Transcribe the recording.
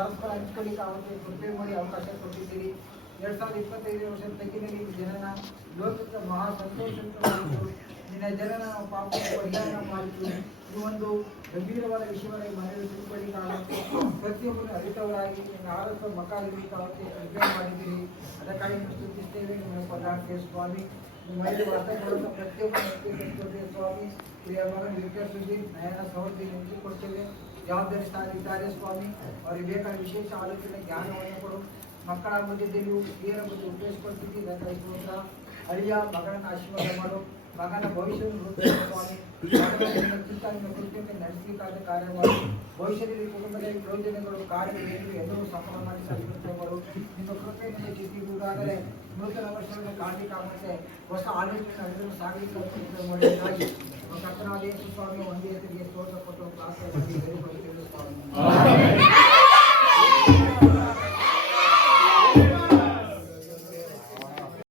ಪರಸ್ಪರ ಹಂಚಿಕೊಳ್ಳಿಕ್ಕೆ ಅವರಿಗೆ ಕೃಪೆ ಮಾಡಿ ಅವಕಾಶ ಕೊಟ್ಟಿದ್ದೀರಿ. 2025 ವರ್ಷದ ತಗ್ಗಿನಲ್ಲಿ ಜನನ ಲೋಕಕ್ಕೆ ಮಹಾ ಸಂತೋಷವಾಗಿತ್ತು. ನಿನ್ನ ಜನನ ಪಾಪ ಪರಿಹಾರ ಮಾಡಿತು. ಈ ಒಂದು ಗಂಭೀರವಾದ ವಿಷಯವಾಗಿ ಮನೆಯಲ್ಲಿ ತಿಳ್ಕೊಳ್ಳಿಕ್ಕಾಗುತ್ತೆ. ಪ್ರತಿಯೊಬ್ಬರು ಅರಿತವರಾಗಿ ನಿನ್ನ ಆರೋಗ್ಯ ಮಕ್ಕಳಿಗೆ ಅರ್ಪಣೆ ಮಾಡಿದ್ದೀರಿ. ಅದಕ್ಕಾಗಿ ಸ್ತುತಿಸ್ತೇವೆ, ನಿಮ್ಮನ್ನು ಕೊಂಡಾಡ್ತೇವೆ ಸ್ವಾಮಿ. ನಿಮ್ಮ ಮನೆಯಲ್ಲಿ ವಾಸಗೊಳ್ಳುವ ಪ್ರತಿಯೊಬ್ಬರು ಸ್ವಾಮಿ. ಪ್ರಿಯ ಮಗನ ವಿಕರಿಸಿ ನಯನ ಸಹೋದರಿ ಕೊಡ್ತೇವೆ. ಜವಾಬ್ದಾರಿ ಸ್ಥಾನಿದ್ದಾರೆ ಸ್ವಾಮಿ. ಅವರಿಗೆ ಬೇಕಾದ ವಿಶೇಷ ಆಲೋಚನೆ ಜ್ಞಾನವನ್ನು ಕೊಡು. ಮಕ್ಕಳ ಮಧ್ಯದಲ್ಲಿ ಹಿರಿಯರ ಬಗ್ಗೆ ಉಪಯೋಗಿಸ್ಕೊಳ್ತಿದ್ದಿ. ಇದಕ್ಕೋಸ್ಕರ ಅಳಿಯ ಮಗನನ್ನು ಆಶೀರ್ವಾದ ಮಾಡು. ಮಗನ ಭವಿಷ್ಯವನ್ನು ಸ್ವಾಮಿ. ಚಿಂತನೆಯನ್ನು ಕುರಿತಂತೆ ನಡೆಸಲಿಕ್ಕಾದ ಕಾರ್ಯ ಮಾಡು. ಭವಿಷ್ಯದಲ್ಲಿ ಕುಟುಂಬದಲ್ಲಿ ಯೋಜನೆಗಳು ಕಾರ್ಯಗಳು ಎಲ್ಲರೂ ಸಫಲ ಮಾಡಿ ಸಲ್ಲಿಸುತ್ತವರು. ನಿಮ್ಮ ಕೃಪೆ ನಿಮ್ಮ ಚಿಂತಿರುವುದಾದರೆ ನೂತನ ವರ್ಷವನ್ನು ಕಾಣಲಿಕ್ಕಾಗುತ್ತೆ. ಹೊಸ ಆಲೋಚನೆ ನಡೆಸಲು ಸಾಗಲಿಕ್ಕೆ ಮಾಡಿದ್ದಾಗಿ ಕರ್ತನಾದ ಯೇಸು ಸ್ವಾಮಿ ಒಂದೇ ಸ್ತೋತ್ರ ಕೊಟ್ಟು ಪ್ರಾರ್ಥನೆ ಸ್ವಾಮಿ.